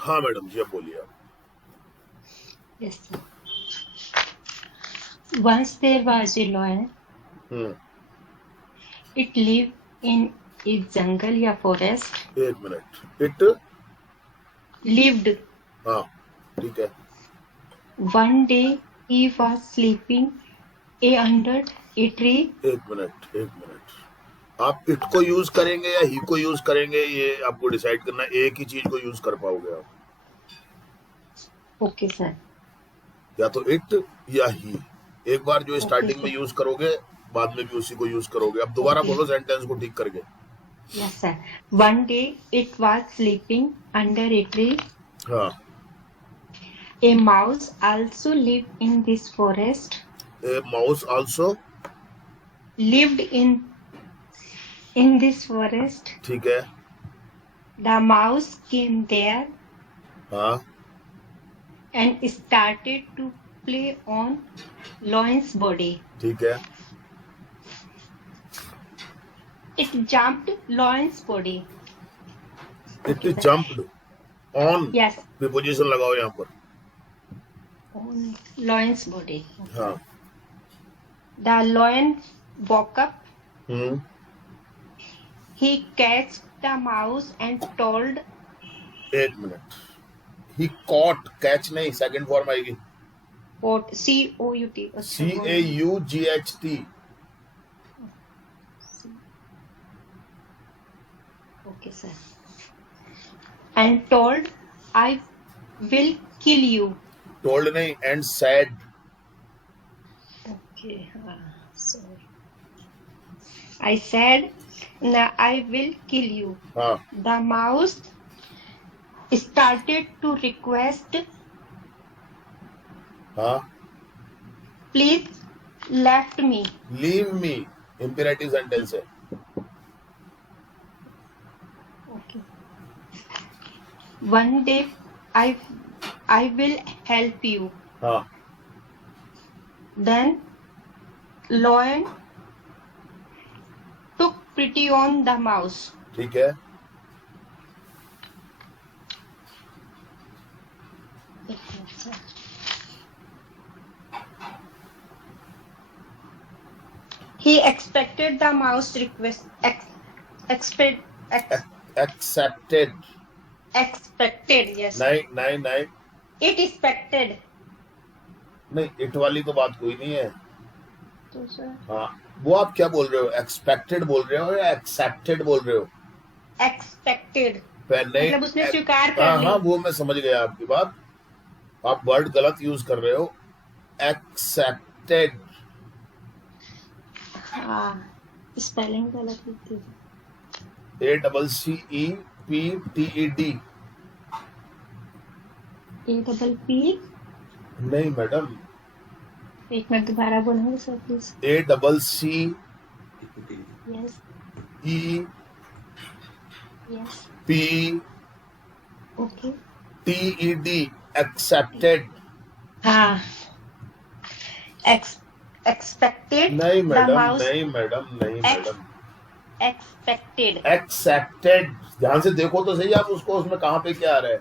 हाँ मैडम जी, अब बोलिए आप। Yes, sir. Once there was a lion. Hmm. It lived in a jungle या forest. एक मिनट, इट। Lived. हाँ, ठीक है। One day he was sleeping under a tree. एक मिनट, एक मिनट। आप इट को यूज करेंगे या ही को यूज करेंगे, ये आपको डिसाइड करना है। एक ही चीज को यूज कर पाओगे आप, Okay, sir. या तो इट या ही। एक बार जो Okay, स्टार्टिंग में sir. यूज करोगे, बाद में भी उसी को यूज करोगे। अब दोबारा Okay. बोलो सेंटेंस को ठीक करके। Yes, sir. One day it was sleeping under a tree. हाँ। A mouse also lived in this forest. A mouse also. Lived in this forest. ठीक है। The mouse came there हाँ, and started to play on lion's body. ठीक है। It jumped lion's body. It Okay, sir. Jumped on. Yes, preposition लगाओ यहाँ पर। on lion's body. हाँ। The lion woke up. Hmm. He catched the mouse and told. एक minute, ही cot, catch नहीं, second form आएगी। What? C-O-U-T. CAUGHT। Okay, sir. And told, I will kill you. Told नहीं, and said. Okay, sorry. I said, no, I will kill you. हाँ। The mouse started to request, हाँ। please left me. Leave me, imperative sentence है। Okay. One day I will help you. हाँ। Then lion took pity on the mouse. ठीक है। He expected the mouse request. Expected. Accepted. Yes. नहीं नहीं नहीं It expected. नहीं, it वाली तो बात कोई नहीं है। तो सर हाँ, वो आप क्या बोल रहे हो? एक्सपेक्टेड बोल रहे हो या एक्सेप्टेड बोल रहे हो? एक्सपेक्टेड नहीं, मतलब उसने स्वीकार कर हाँ ली। हाँ, वो मैं समझ गया आपकी बात। आप वर्ड गलत यूज कर रहे हो। एक्सेप्टेड। हाँ, स्पेलिंग गलत लिखी। ACCEPTED। APP। नहीं मैडम, एक मिनट दोबारा बोलेंगे sir please. ACCEPTED। Yes yes okay. Accepted. हाँ, एक्सपेक्टेड नहीं द मैडम, माउस। नहीं मैडम, नहीं मैडम। एक्सपेक्टेड। एक्सेप्टेड। ध्यान से देखो तो सही आप उसको, उसमें कहाँ पे क्या आ रहा है।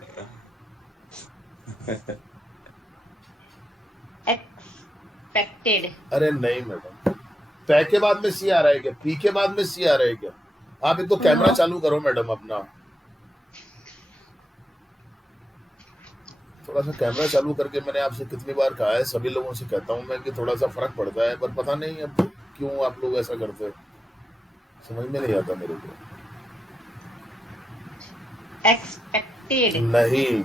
एक्सपेक्टेड। अरे नहीं मैडम, पै के बाद में सी आ रहा है क्या? पी के बाद में सी आ रहा है क्या? आप एक तो कैमरा चालू करो मैडम अपना। थोड़ा सा कैमरा चालू करके, मैंने आपसे कितनी बार कहा है, सभी लोगों से कहता हूँ मैं कि थोड़ा सा फर्क पड़ता है, पर पता नहीं अब क्यों आप लोग ऐसा करते हैं, समझ में नहीं आता मेरे को। एक्सपेक्टेड नहीं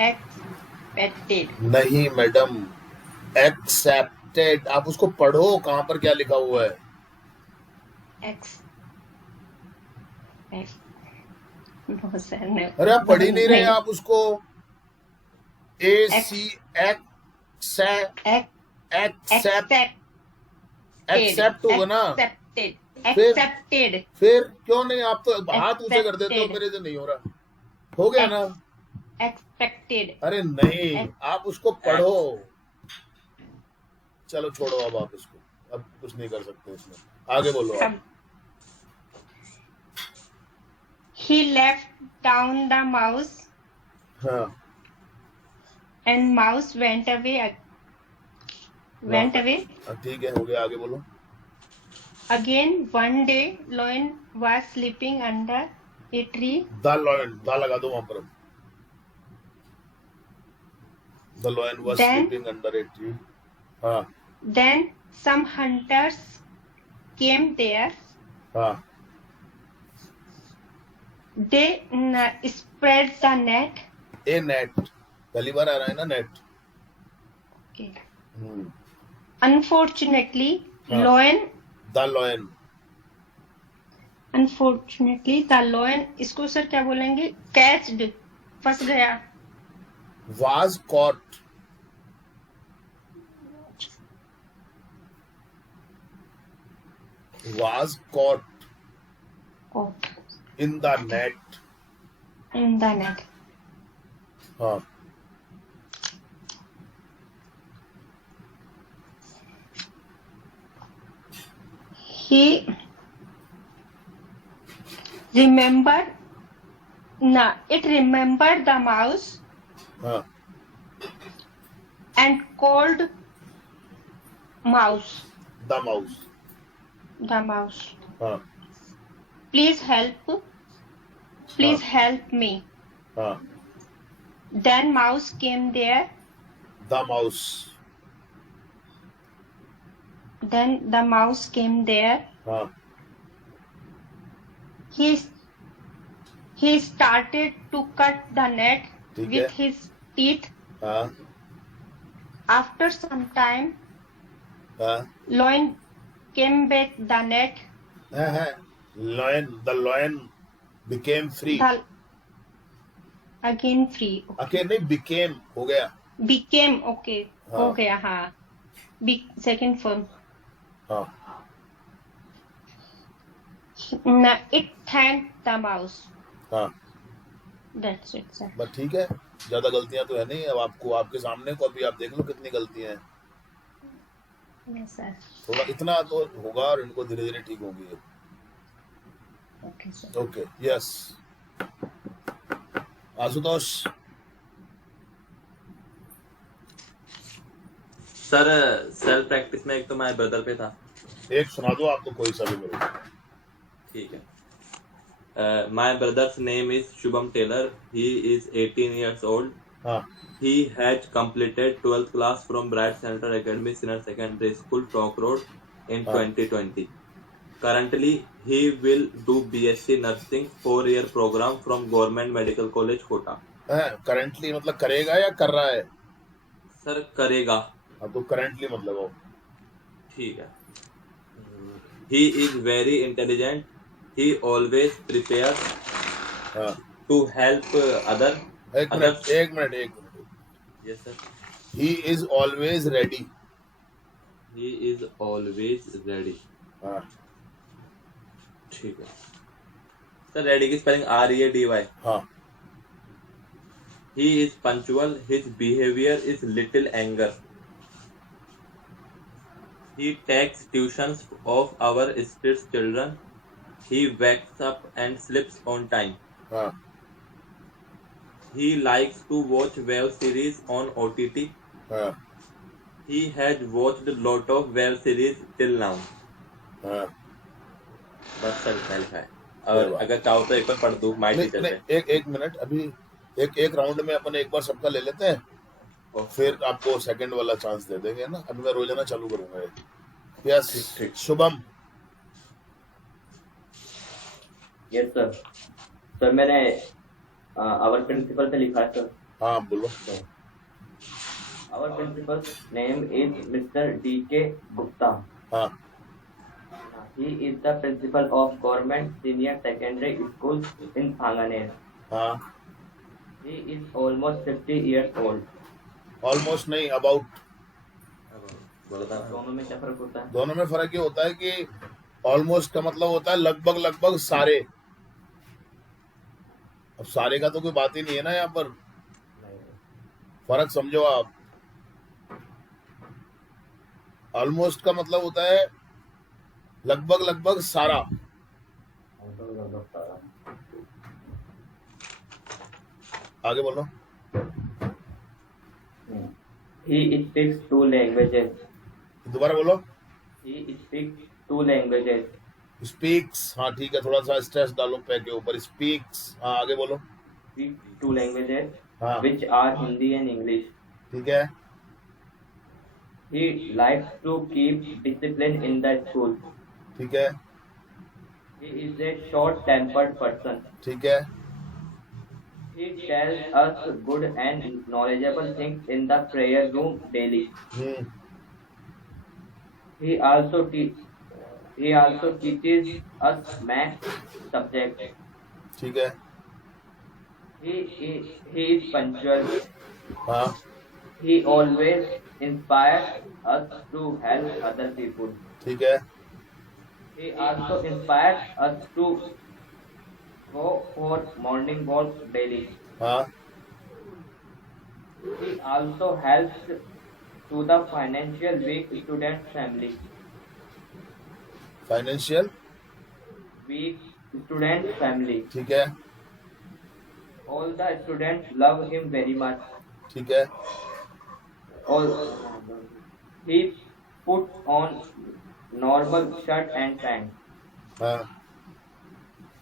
एक्सपेक्टेड नहीं मैडम, एक्सेप्टेड। आप उसको पढ़ो, कहाँ पर क्या लिखा हुआ है। अरे आप पढ़ ही नहीं रहे आप उसको। एक्सेप्ट होगा ना। एक्सेप्टेड। फिर क्यों नहीं? आप तो हाथ ऊंचे कर देते हो, मेरे से नहीं हो रहा। हो गया ना। एक्सपेक्टेड। अरे नहीं, आप उसको पढ़ो। चलो छोड़ो, अब आप इसको, अब कुछ नहीं कर सकते इसमें। आगे बोलो आप। he left down the mouse हाँ and mouse went away. ठीक है, हो गया, आगे बोलो। Again one day Loin was sleeping under a tree. The lion, the लगा दो वहां पर। The lion was Then- sleeping under a tree. हाँ Then some hunters came there. हाँ They spread the net. A net, पहली बार आ रहा है ना नेट। Okay. हम्म, Unfortunately, हाँ। Loin. The lion, Unfortunately, the lion, इसको सर क्या बोलेंगे? Catched, फंस गया। Was cot, was cot Caught in the net. in the net. हाँ He remembered. No, it remembered the mouse हाँ and called mouse. The mouse. The mouse. हाँ Please help. Please help me. हाँ Then mouse came there. The mouse. Then the mouse came there. हाँ He started to cut the net ठीक with है। his teeth. हाँ After some time, हाँ Loin came back the net. हाँ lion, the lion became free. The again free. अके नहीं, became हो गया। Became okay. हाँ। हो गया हाँ. Second form. हाँ It thanked the mouse. हाँ That's it, sir. बस ठीक है, ज्यादा गलतियां तो है नहीं। अब आपको, आपके सामने को अभी आप देख लो कितनी गलतियां हैं। Yes, sir. थोड़ा इतना तो होगा और इनको धीरे धीरे ठीक होंगी। Okay, sir. Okay, yes Ashutosh. Sir self practice में एक तो माय ब्रदर पे था। एक सुना दो आप तो, कोई सा भी मेरे को। ठीक है। My brother's name is Shubham Taylor. He is 18 years old. हाँ He had completed 12th class from Bright Center Academy Senior Secondary School, Talk Road in 2020. Currently, he will do BSc Nursing 4-year program from Government Medical College, Kota. Currently मतलब करेगा या कर रहा है? Sir करेगा। हाँ तो करंटली मतलब हो। ठीक है। He is very intelligent. He always prepares हाँ to help other. एक minute. Yes, sir. He is always ready. He is always ready. हाँ ठीक है सर। रेडी की स्पेलिंग READY. हाँ He is punctual. His behavior is little anger. He takes tuitions of our street children. He wakes up and sleeps on time. हाँ He likes to watch web series on OTT. हाँ He had watched a lot of web series till now. हाँ बस sir इतना लिखा है। और अगर चाहो तो एक बार पढ़ दूं माय टीचर से। एक मिनट, अभी एक राउंड में अपन एक बार सबका ले लेते हैं, और फिर आपको सेकंड वाला चांस दे देंगे ना। अभी मैं रोजाना चालू करूंगा। यस ठीक। शुभम। Yes sir. सर मैंने आवर प्रिंसिपल से लिखा है सर। हाँ बोलो। Our principal name is mister DK Gupta. हाँ he is the principal of government senior secondary school in Sanganer. हाँ he is almost 50 years old। Almost नहीं, अबाउट। दोनों में क्या फर्क होता है? दोनों में फर्क ये होता है कि ऑलमोस्ट का मतलब होता है लगभग सारे। अब सारे का तो कोई बात ही नहीं है ना यहाँ पर, फर्क समझो आप। ऑलमोस्ट का मतलब होता है लगभग सारा। आगे बोलो। He speaks 2 languages. दोबारा बोलो। He speaks 2 languages. स्पीक्स, हाँ ठीक है, थोड़ा सा स्ट्रेस डालो पे के ऊपर, स्पीक्स। हाँ आगे बोलो। Speaks 2 languages, हाँ which are Hindi and English. ठीक है। He likes to keep discipline in the school. ठीक है। He is a short-tempered person. ठीक है। He tells us good and knowledgeable things in the prayer room daily. He also teaches us math subject. ठीक है। He is punctual. हाँ He always inspires us to help other people. ठीक है। He also inspires us to go for morning walks daily. हाँ He also helps to the financial weak student family. Financial, Weak student family. ठीक है। All the students love him very much. ठीक है। All he puts on normal shirt and pants. हाँ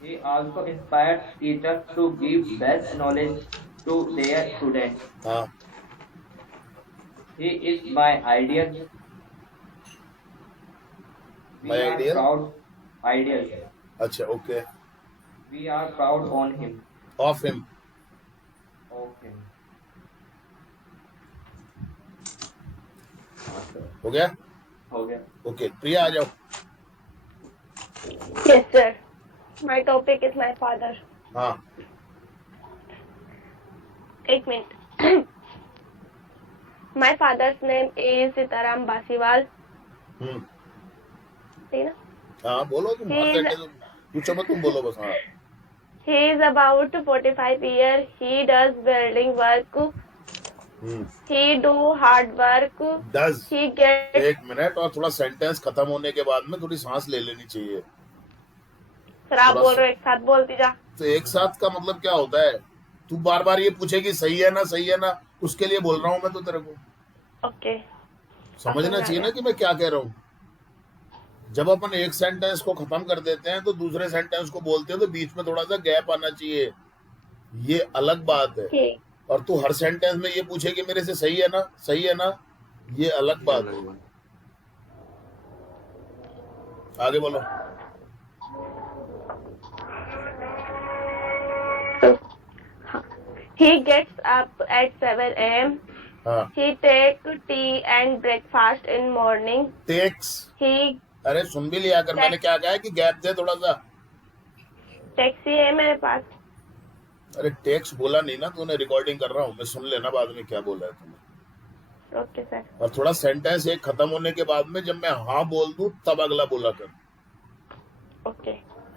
He also inspires teachers to give best knowledge to their students. हाँ He is my ideal. We My are ideal? proud. Ideal. अच्छा okay. We are proud on him. Of him. Okay. हो गया। हो गया. Okay प्रिया आ जाओ। Yes, sir. My topic is my father. हाँ एक minute. My father's name is Sitaram Basiwal. ठीक है ना? हाँ बोलो तुम, हाँ He is, कहते तुम पूछो मत, तुम बोलो बस। हाँ he is about 45 years. He does welding work. He do hard work. Does. He gets. एक मिनट, और थोड़ा सेंटेंस खत्म होने के बाद में थोड़ी सांस ले लेनी चाहिए। सर आप थोड़ा बोल रहे हो, एक साथ बोलती जा. तो एक साथ का मतलब क्या होता है? तू बार बार ये पूछेगी सही है ना, सही है ना, उसके लिए बोल रहा हूँ मैं तो तेरे को। ओके. समझना चाहिए ना कि मैं क्या कह रहा हूँ। जब अपन एक सेंटेंस को खत्म कर देते हैं तो दूसरे सेंटेंस को बोलते हैं तो बीच में थोड़ा सा गैप आना चाहिए, ये अलग बात है। ठीक. और तू हर सेंटेंस में ये पूछेगी मेरे से सही है ना, सही है ना, ये अलग बात है। आगे बोलो। He gets up at 7 a.m. हाँ He take tea and breakfast in morning. Takes. He अरे सुन भी लिया कर, मैंने क्या कहा है कि गैप दे थोड़ा सा। टैक्सी है मेरे पास. अरे टेक्स बोला नहीं ना तूने, रिकॉर्डिंग कर रहा हूँ मैं, सुन लेना बाद में क्या बोला है तूने। Okay sir. और थोड़ा सेंटेंस एक खत्म होने के बाद में जब मैं हाँ बोल दूं तब अगला बोला कर। ओके.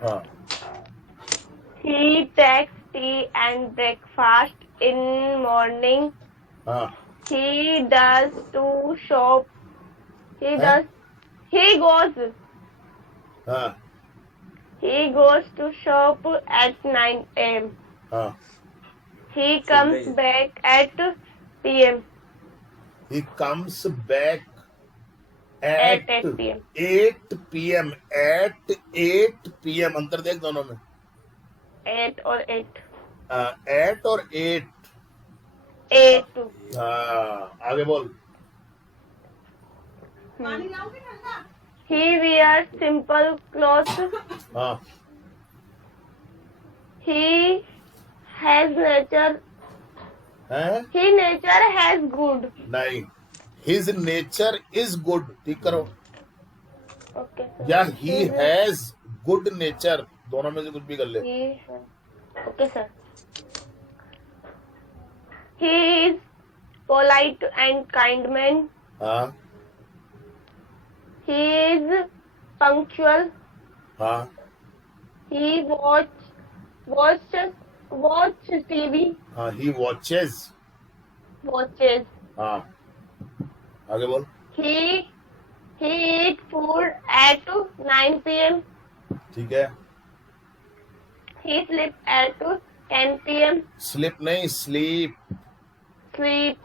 हाँ He takes tea and breakfast in morning. हाँ He does to shop. He does. He goes. हाँ He goes to shop at 9 a.m. हाँ। He comes back at p.m. He comes back At at 8 p.m. 8 p.m. At 8 p.m. अंतर देख दोनों में। 8 और 8. Eight और 8। 8. हाँ आगे बोल। He wears simple clothes. हाँ He has nature. है He nature has good. नहीं, his nature is good, ठीक करो। Okay. sir. या he has good nature, दोनों में से कुछ भी कर ले। Okay, sir. He is polite and kind man. हाँ He is punctual. हाँ He watch TV. हाँ। he watches। Watches. हाँ आगे बोल। He eat food at 9 p.m. ठीक है। He sleep at 10 p.m. Slip नहीं, स्लीप। Sleep.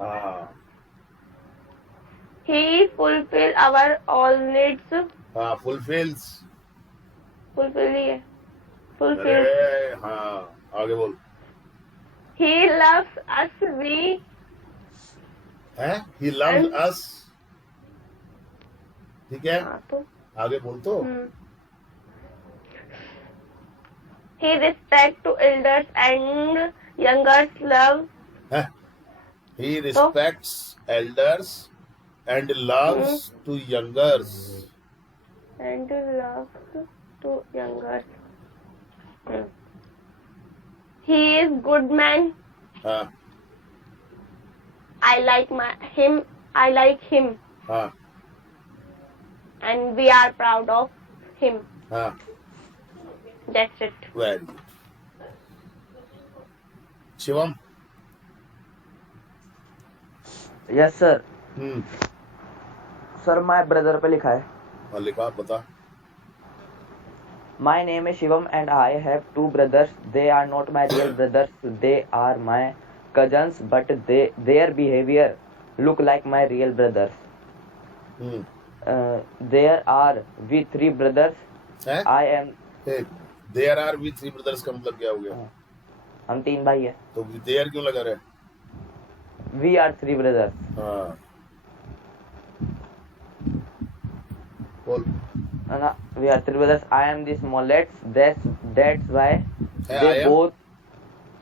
हाँ He fulfill our all needs. हाँ, फुलफिल्स। Fulfill ही है. Fulfill. अरे हाँ, आगे बोल। He loves us. We. है, he loves us। ठीक है, हाँ तो. आगे बोल तो। He respect to elders and youngers love. है, he respects elders and loves to youngers। And loves to youngers. He is good man. हाँ I like him. I like him. हाँ And we are proud of him. हाँ, That's it. Very good. Shivam. Yes sir. Hmm, sir my brother पे लिखा है, हाँ लिखा, बता। My name is Shivam and I have 2 brothers. They are not my real brothers. They are my cousins, but their behavior look like my real brothers. Hmm, There are we 3 brothers. है, I am there are we 3 brothers का मतलब क्या हो गया? हम 3 भाई है। तो देयर क्यों लगा रहे? We are 3 brothers. हाँ, बोल। We are 3 brothers. I am the smallest. That's why I they am- both.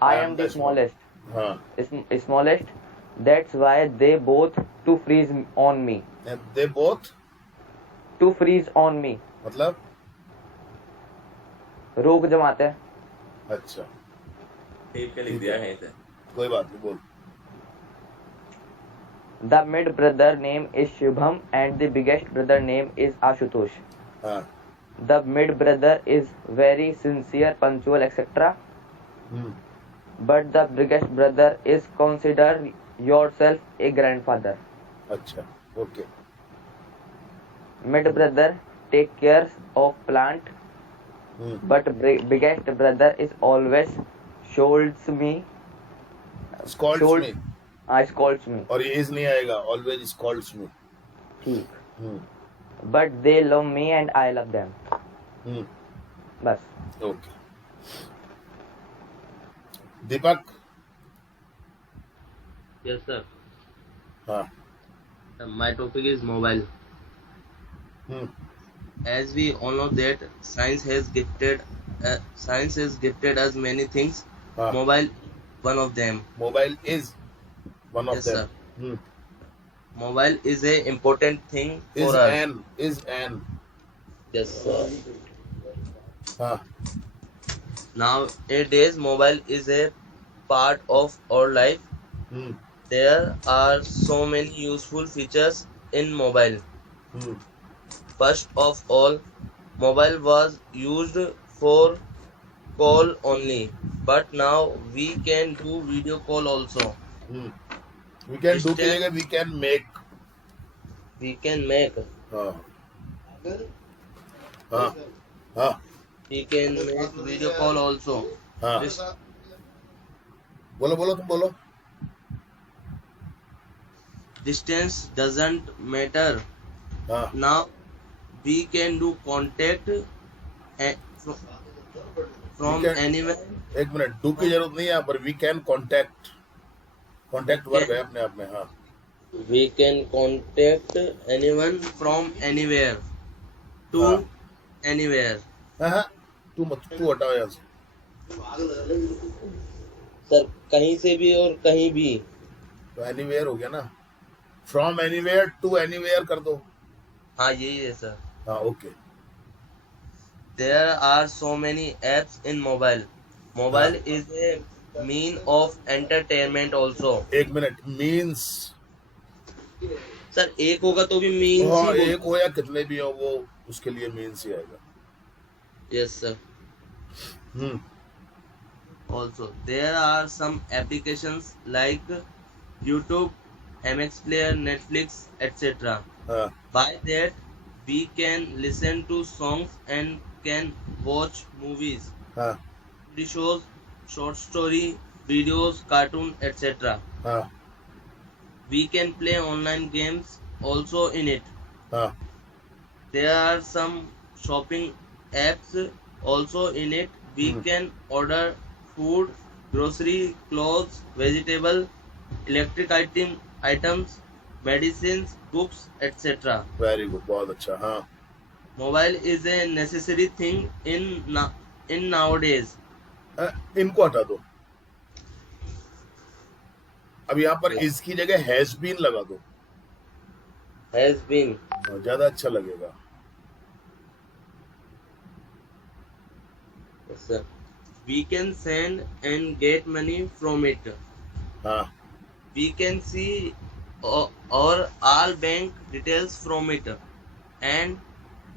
I I am am the the smallest. हाँ, Smallest. That's why they both to freeze on me. They both To freeze on me. मतलब? रोक जमाते हैं। अच्छा, ठीक है, लिख दिया है इसे। कोई बात नहीं, बोल। The mid brother name is Shubham and the biggest brother name is Ashutosh. हाँ, The mid brother is very sincere, punctual, etc. Hmm, But the biggest brother is consider yourself a grandfather. अच्छा, okay. Mid brother take care of plant, but biggest brother is always scolds me. Scolds me, Scolds me. और ये is नहीं आएगा, always स्कॉल्ड्स मी। ठीक। हम्म, But they love me and I love them. हम्म, बस। Okay. दीपक। Yes, sir. हाँ, My topic is mobile. Hmm, As we all know that science has gifted us many things. हाँ, Mobile, one of them. Mobile is one of Yes, them. sir. Mobile is a important thing is for us. An. Yes, sir. हाँ, Nowadays, mobile is a part of our life. Hmm, There are so many useful features in mobile. Hmm, First of all, mobile was used for call only, but now we can do video call also. Hmm. We can do की जगह we can make. We can make हाँ, हाँ, हाँ, video call also. हाँ, This बोलो बोलो, तुम बोलो। distance doesn't matter. हाँ, Now we can do contact from We can- anywhere. एक मिनट, डू की जरूरत नहीं है यहाँ पर, we can contact. Contact verb है अपने आप में। हाँ, We can contact anyone from anywhere to हाँ। anywhere. हाँ, हाँ, तू हटाओ यहाँ से। सर कहीं से भी और कहीं भी। तो एनीवेयर हो गया ना, फ्रॉम एनीवेयर टू एनीवेयर कर दो। हाँ यही है सर। हाँ, okay. There are so many apps in mobile. Mobile is a mean of entertainment also. एक मिनट, मीन्स। सर एक होगा तो भी means हाँ, ही एक हो या कितने भी हो, वो उसके लिए मीन्स ही आएगा। Yes sir. Hmm, Also there are some applications like YouTube, MX Player, Netflix, etc. हाँ, By that we can listen to songs and can watch movies, हाँ, TV shows short story, videos, cartoon, etc. हाँ We can play online games also in it. हाँ There are some shopping apps also in it. We can order food, grocery, clothes, vegetable, electric items, medicines, books, etc. Very good, बहुत अच्छा। हाँ Mobile is a necessary thing in nowadays. इनको हटा दो। अब यहाँ पर इसकी जगह हैज बीन लगा दो, Has been. ज्यादा अच्छा लगेगा। Yes, sir. We can send and get money from it. हाँ We can see our all bank details from it, and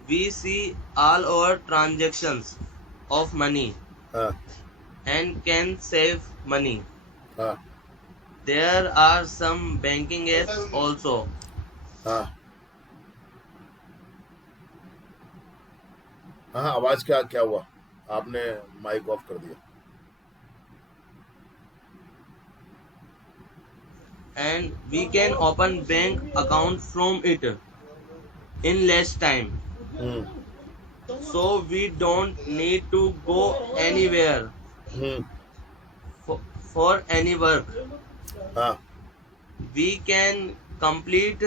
we see all our transactions of money हाँ and can save money. हाँ There are some banking apps also. हाँ हाँ। आवाज क्या क्या हुआ? आपने माइक ऑफ कर दिया। And we can open bank account from it in less time. Hmm So we don't need to go anywhere hmm for any work. हाँ We can complete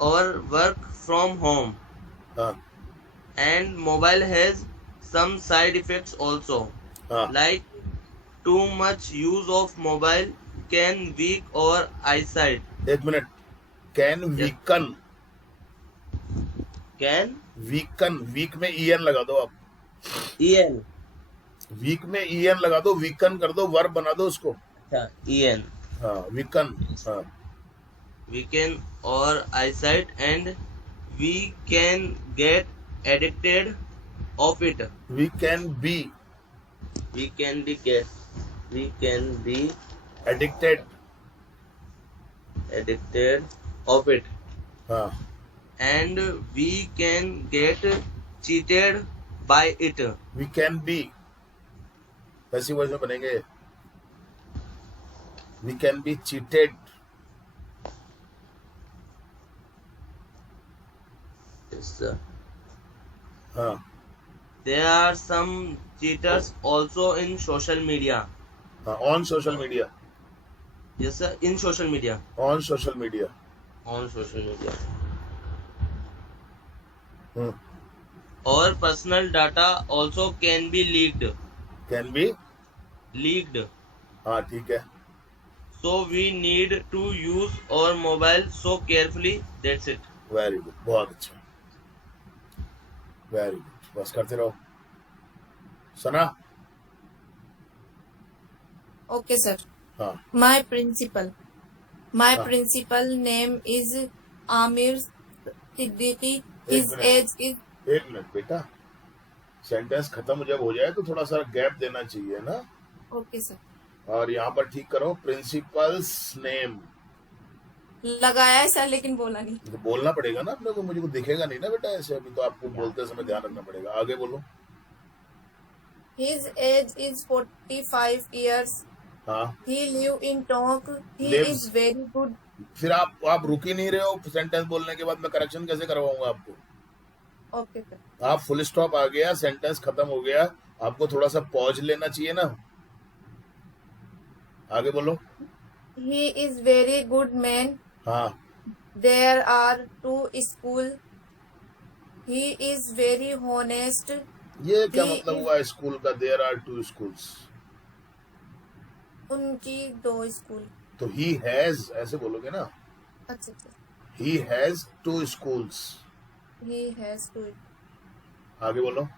our work from home. हाँ And mobile has some side effects also, हाँ like too much use of mobile can weak our eyesight. एक मिनट। Can weaken, Can weaken, weak में EN लगा दो आप। en week में EN लगा दो, वीकन कर दो, वर्ब बना दो उसको। en हाँ वीकन। हाँ weaken our eyesight and we can get addicted of it. We can be We can be addicted. addicted of it, हाँ and we can get cheated by it. We can be, वैसी word में बनेंगे। We can be cheated. Yes, sir. हाँ There are some cheaters also in social media. हाँ। On social media, Yes, sir. In social media. On social media. On social media. Hmm Our personal data also can be leaked. Can be. Leaked. हाँ ठीक है। So we need to use our mobile so carefully. That's it. Very good, बहुत अच्छा, very good. बस करते रहो। सना। Okay, sir. हाँ My principal. My हाँ। principal name is Amir Siddiqui. His minute. age is एक मिनट बेटा, सेंटेंस खत्म जब हो जाए तो थोड़ा सा गैप देना चाहिए ना। okay, sir. और यहाँ पर ठीक करो, प्रिंसिपल्स नेम। लगाया है सर लेकिन बोला नहीं. तो बोलना पड़ेगा ना अपने को, मुझे को दिखेगा नहीं ना बेटा ऐसे, अभी तो आपको बोलते समय ध्यान रखना पड़ेगा। आगे बोलो। His age is 45 years. हाँ He live in Tonk. He Lives. is very good. फिर आप रुक ही नहीं रहे हो सेंटेंस बोलने के बाद, मैं करेक्शन कैसे करवाऊंगा आपको? Okay, sir. आप फुल स्टॉप आ गया, सेंटेंस खत्म हो गया, आपको थोड़ा सा पॉज लेना चाहिए ना। आगे बोलो। He is very good man. हाँ There are 2 school. He is very honest. ये क्या He मतलब is- हुआ स्कूल का? देयर आर 2 स्कूल्स, उनकी 2 स्कूल. तो ही हैज ऐसे बोलोगे ना। अच्छा अच्छा. He has 2 schools. He has 2. आगे बोलो।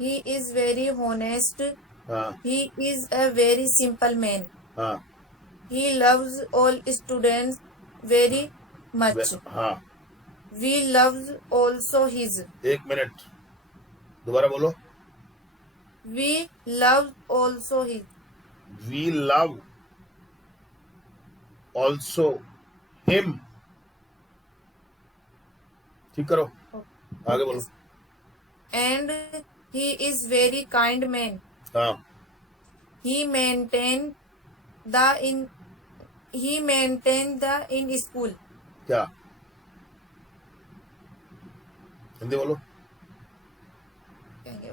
He is very honest. हाँ He is a very simple man. हाँ He loves all students very much. हाँ। We loves also his. एक मिनट, दोबारा बोलो। We love also his. We love also him. ठीक करो, आगे बोलो। And he is very kind man. हाँ he maintained the in school. क्या? हिंदी बोलो.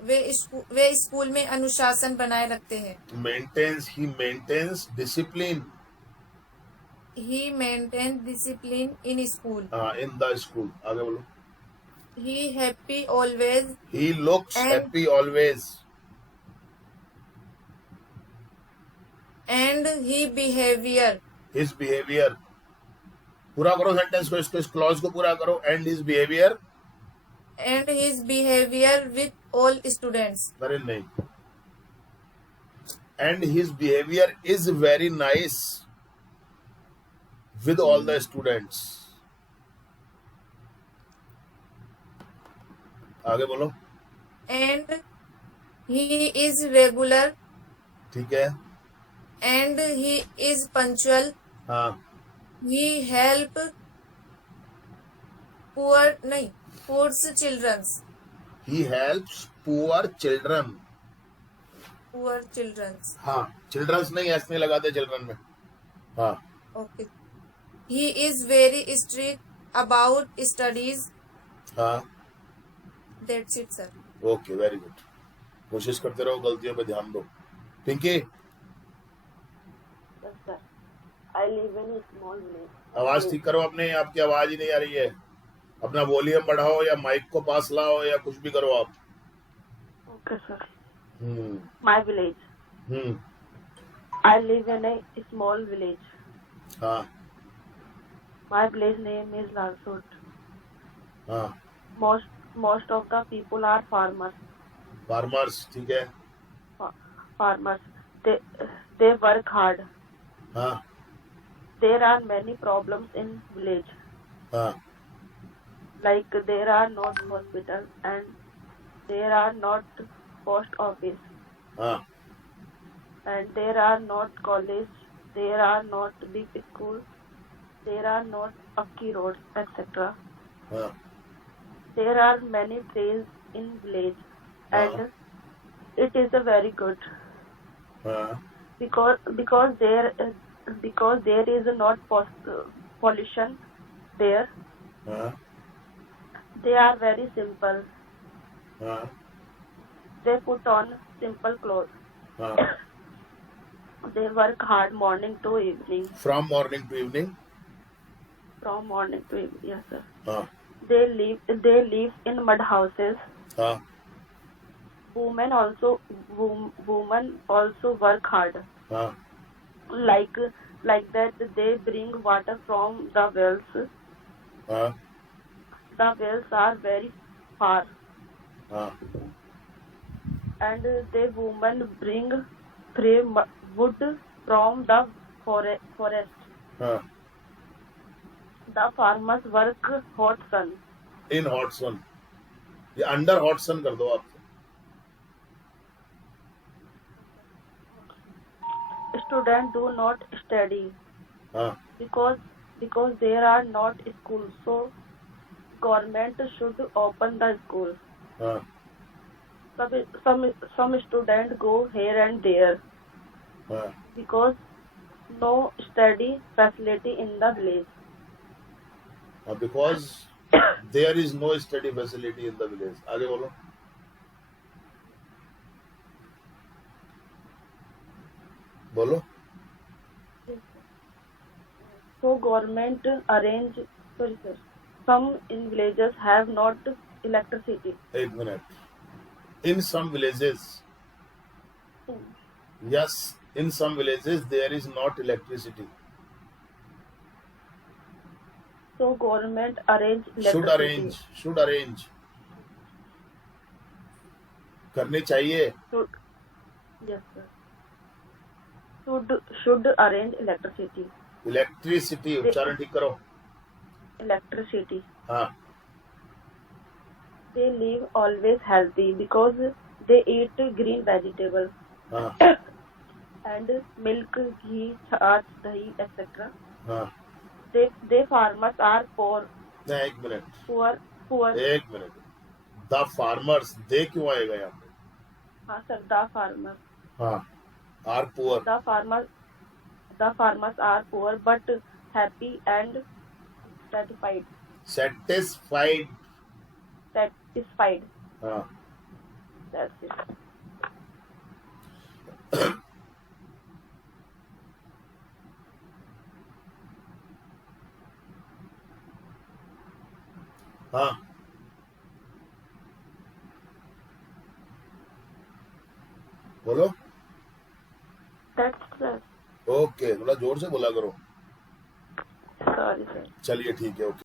वे स्कूल में अनुशासन बनाए रखते हैं. He maintains discipline. He maintains discipline in school. In the school. आगे बोलो. He happy always He looks And- happy always. and His behavior. पूरा करो सेंटेंस को, इसको, इस क्लॉज को पूरा करो. And his behavior. with all students. Very nice. And his behavior is very nice with all the students. आगे बोलो. And he is regular ठीक है. and he is punctual. हाँ. He help poor children. He helps poor children. हाँ. Children's नहीं, ऐसे नहीं लगाते children में. हाँ. Okay. He is very strict about studies. हाँ. That's it, sir. Okay, very good. कोशिश करते रहो, गलतियों पे ध्यान दो. Pinky, Yes, sir. I live in a small village. आवाज ठीक करो अपने. आपकी आवाज ही नहीं आ रही है. अपना वॉल्यूम बढ़ाओ या माइक को पास लाओ या कुछ भी करो आप. Okay, sir. Hmm. My village. Hmm. I live in a small village. हाँ. My village name is Lalsot. हाँ. Most of the people are farmers. Farmers. ठीक है. Farmers. They work hard. हाँ. There are many problems in village. हाँ. Like there are not hospitals and there are not post office हाँ. and there are not college. There are not big schools. There are not Pakki roads, etc. हाँ. There are many trees in village and it is a very good हाँ. because there is not pollution there. हाँ. They are very simple. हाँ. They put on simple clothes. हाँ. They work hard morning to evening. From morning to evening. From morning to evening, yes sir. हाँ. They live in mud houses. हाँ. Women also work hard. हाँ. Like that they bring water from the wells. हाँ. The wells are very far हाँ. and the women bring wood from the forest. हाँ. The farmers work hot sun. In hot sun. ये under hot सन कर दो आप. Students do not study हाँ. because there are not schools, so government should open the school. हाँ. Some students go here and there हाँ. because no study facility in the village. Because there is no study facility in the village. आगे बोलो. बोलो. So government arrange. Sorry sir. Some in villages have not electricity. एक minute. In some villages, yes, in some villages there is not electricity. So government arrange electricity. Should arrange. करनी चाहिए. Yes sir. Should arrange electricity. Electricity. उच्चारण ठीक करो. Electricity. हाँ. They live always healthy because they eat green vegetables हाँ. and milk, ghee, chaat, dahi, etc. हाँ. They farmers are poor. नहीं, एक मिनट. Poor. एक मिनट. The farmers. दे क्यों आएगा यहाँ पे? हाँ sir, the farmers. हाँ. Are poor, The farmers are poor but happy and satisfied. Satisfied, Satisfied. हाँ, That's it. हाँ, बोलो। That's it. ओके, थोड़ा जोर से बोला करो। Sorry, sir. चलिए ठीक है, ओके।